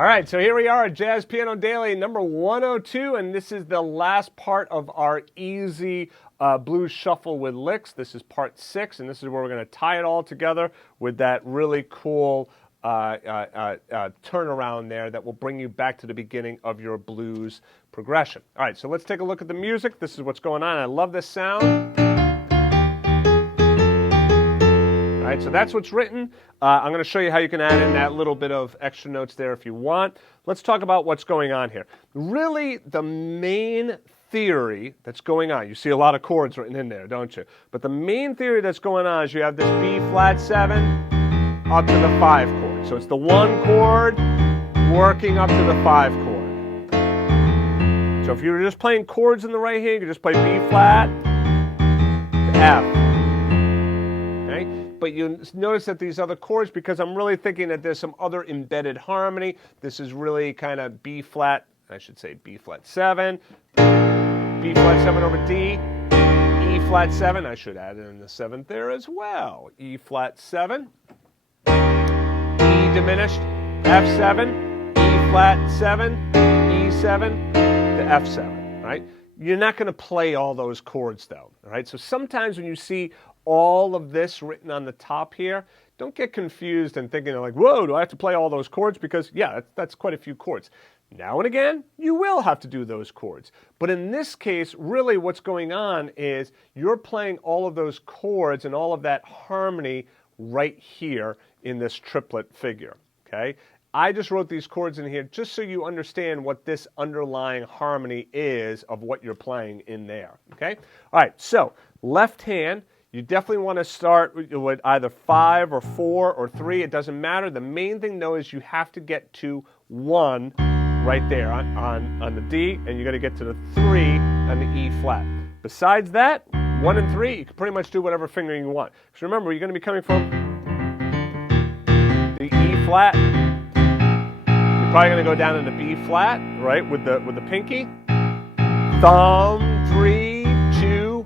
All right, so here we are at Jazz Piano Daily number 102, and this is the last part of our easy blues shuffle with licks. This is part 6, and this is where we're going to tie it all together with that really cool turnaround there that will bring you back to the beginning of your blues progression. All right, so let's take a look at the music. This is what's going on. I love this sound. All right, so that's what's written. I'm going to show you how you can add in that little bit of extra notes there if you want. Let's talk about what's going on here. Really, the main theory that's going on, you see a lot of chords written in there, don't you? But the main theory that's going on is you have this B flat 7 up to the 5 chord. So it's the 1 chord working up to the 5 chord. So if you were just playing chords in the right hand, you could just play B flat to F. But you notice that these other chords, because I'm really thinking that there's some other embedded harmony, this is really kind of B flat, I should say B flat 7, B flat 7 over D, E flat 7, I should add in the 7th there as well, E flat 7, E diminished, F7, E flat 7, E7 to F7, right? You're not going to play all those chords though, all right? So sometimes when you see all of this written on the top here, don't get confused and thinking like, whoa, do I have to play all those chords? Because yeah, that's quite a few chords. Now and again, you will have to do those chords. But in this case, really what's going on is you're playing all of those chords and all of that harmony right here in this triplet figure, okay? I just wrote these chords in here just so you understand what this underlying harmony is of what you're playing in there, okay? All right, so left hand, you definitely want to start with either 5 or 4 or 3. It doesn't matter. The main thing, though, is you have to get to 1 right there on the D, and you got to get to the 3 on the E flat. Besides that, 1 and 3, you can pretty much do whatever fingering you want. Because remember, you're going to be coming from the E flat. You're probably going to go down into B flat, right, with the pinky. Thumb, 3, 2.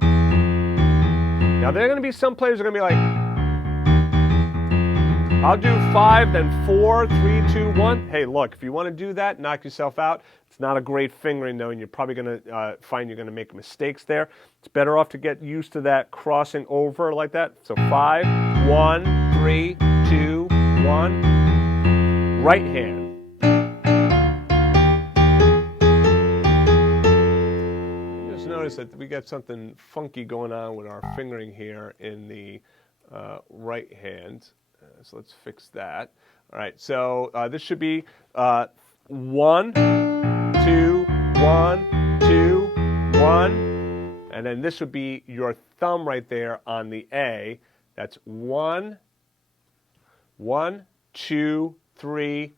Now, there are going to be some players who are going to be like, I'll do 5, then 4, 3, 2, 1. Hey, look, if you want to do that, knock yourself out. It's not a great fingering, though, and you're probably going to find you're going to make mistakes there. It's better off to get used to that crossing over like that. So 5, 1, 3, 2, 1. Right hand. Notice that we got something funky going on with our fingering here in the right hand. So let's fix that. All right, so this should be 1, 2, 1, 2, 1. And then this would be your thumb right there on the A. That's 1, 1, 2, 3,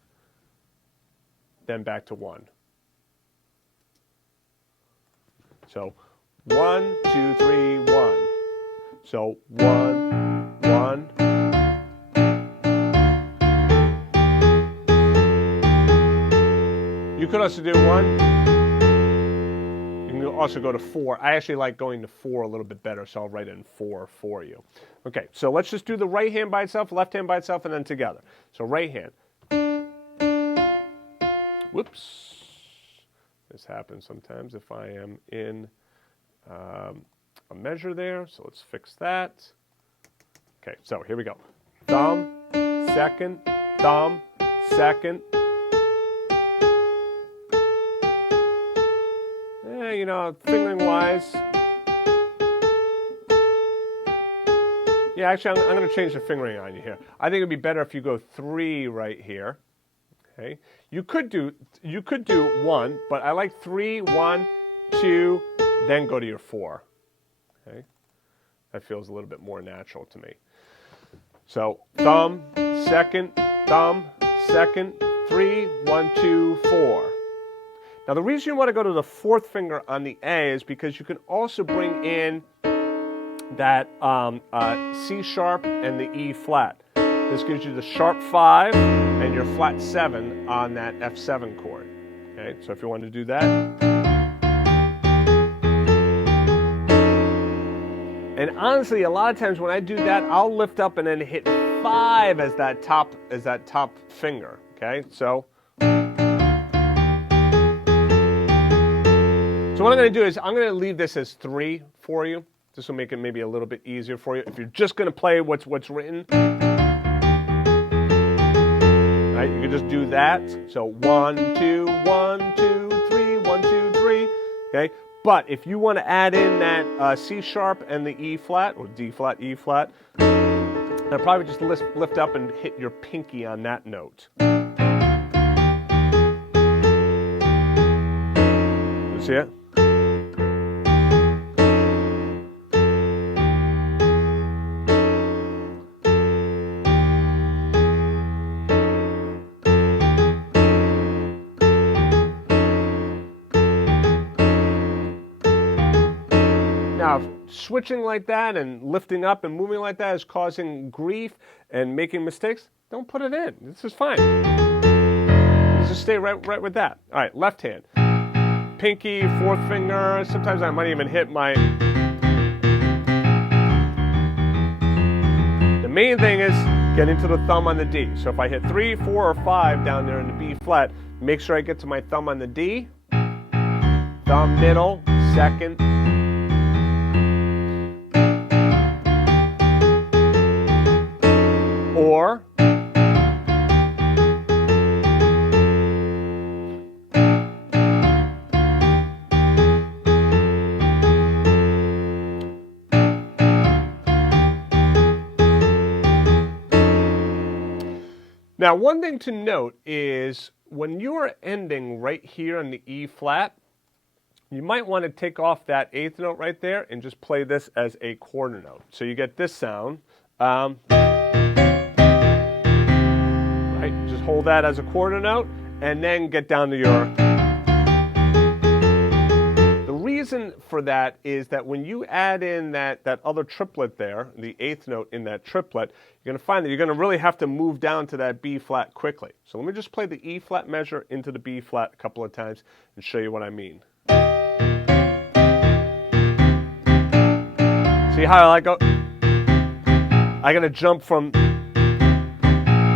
then back to 1. So 1, 2, 3, 1. So 1, 1. You could also do 1. You can also go to 4. I actually like going to 4 a little bit better, so I'll write in 4 for you. Okay, so let's just do the right hand by itself, left hand by itself, and then together. So right hand. Whoops. This happens sometimes if I am in a measure there, so let's fix that. Okay, so here we go. Thumb, second, thumb, second. You know, fingering-wise. Yeah, actually, I'm going to change the fingering on you here. I think it'd be better if you go 3 right here. Okay, you could do 1, but I like 3, 1, 2, then go to your 4. Okay, that feels a little bit more natural to me. So thumb, second, 3, 1, 2, 4. Now the reason you want to go to the 4th finger on the A is because you can also bring in that C sharp and the E flat. This gives you the sharp 5 and your flat 7 on that F7 chord. Okay, so if you want to do that. And honestly, a lot of times when I do that, I'll lift up and then hit 5 as that top finger. Okay, so So what I'm going to do is I'm going to leave this as 3 for you. This will make it maybe a little bit easier for you. If you're just going to play what's written, right, you can just do that. So 1, 2, 1, 2, 3, 1, 2, 3. Okay. But if you want to add in that C sharp and the E flat, or D flat, E flat, I'll probably just lift up and hit your pinky on that note. You see it? Now, if switching like that and lifting up and moving like that is causing grief and making mistakes, don't put it in. This is fine. Just stay right with that. All right, left hand. Pinky, fourth finger. Sometimes I might even hit my... The main thing is getting to the thumb on the D. So if I hit 3, 4, or 5 down there in the B flat, make sure I get to my thumb on the D. Thumb middle, second. Or now, one thing to note is when you are ending right here on the E flat, you might want to take off that 8th note right there and just play this as a quarter note. So you get this sound. Right, just hold that as a quarter note and then get down to your... The reason for that is that when you add in that other triplet there, the 8th note in that triplet, you're going to find that you're going to really have to move down to that B flat quickly. So let me just play the E flat measure into the B flat a couple of times and show you what I mean. See how I go? I'm going to jump from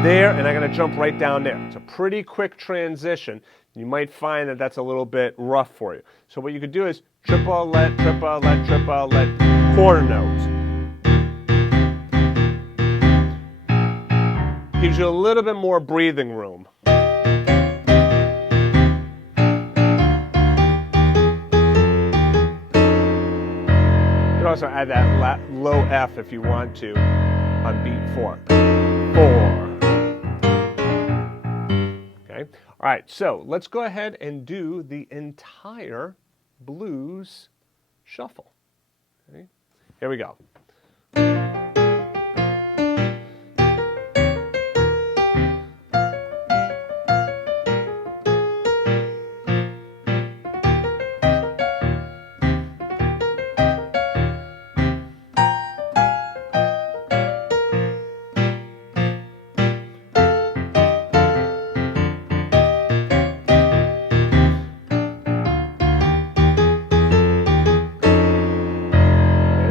there and I'm going to jump right down there. It's a pretty quick transition. You might find that that's a little bit rough for you. So what you could do is triplet, triplet, triplet, quarter notes. Gives you a little bit more breathing room. You can also add that low F if you want to on beat 4. 4. Okay. All right, so let's go ahead and do the entire blues shuffle. Okay. Here we go.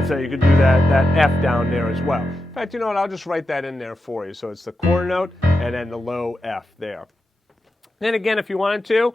So you could do that F down there as well. In fact, you know what? I'll just write that in there for you. So it's the quarter note and then the low F there. Then again, if you wanted to,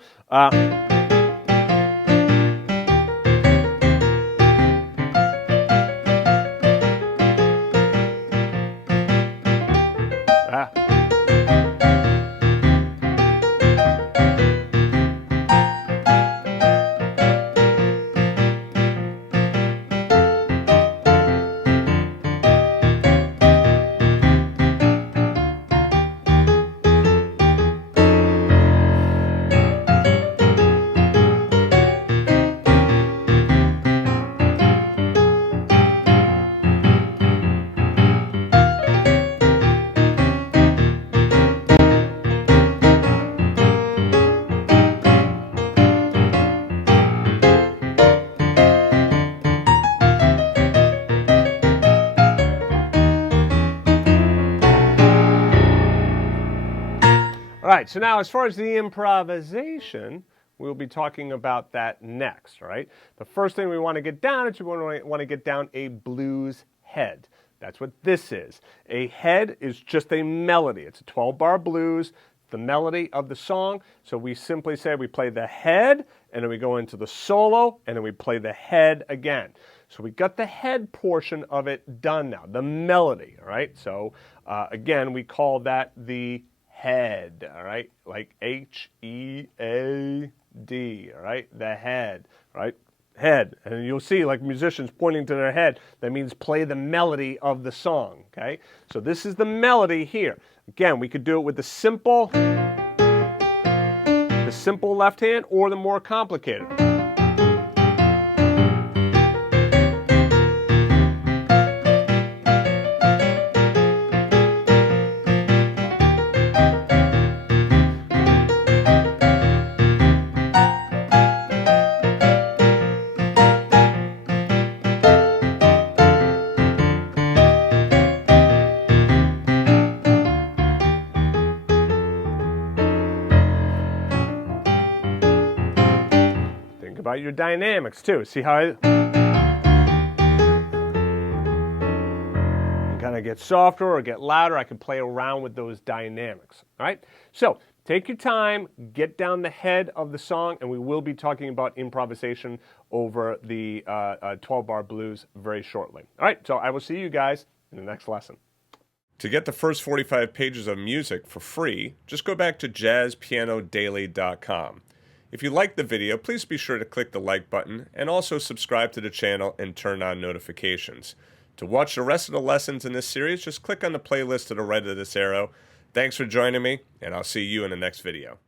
all right, so now as far as the improvisation, we'll be talking about that next, all right? The first thing we want to get down is we want to get down a blues head. That's what this is. A head is just a melody. It's a 12-bar blues, the melody of the song. So we simply say we play the head, and then we go into the solo, and then we play the head again. So we got the head portion of it done now, the melody, all right? So again, we call that the head, all right? Like H-E-A-D, all right? The head, right? Head. And you'll see like musicians pointing to their head. That means play the melody of the song, okay? So this is the melody here. Again, we could do it with the simple left hand or the more complicated. About your dynamics too. See how it kind of get softer or get louder. I can play around with those dynamics. All right. So take your time, get down the head of the song, and we will be talking about improvisation over the 12-bar blues very shortly. All right. So I will see you guys in the next lesson. To get the first 45 pages of music for free, just go back to jazzpianodaily.com. If you liked the video, please be sure to click the like button and also subscribe to the channel and turn on notifications. To watch the rest of the lessons in this series, just click on the playlist to the right of this arrow. Thanks for joining me, and I'll see you in the next video.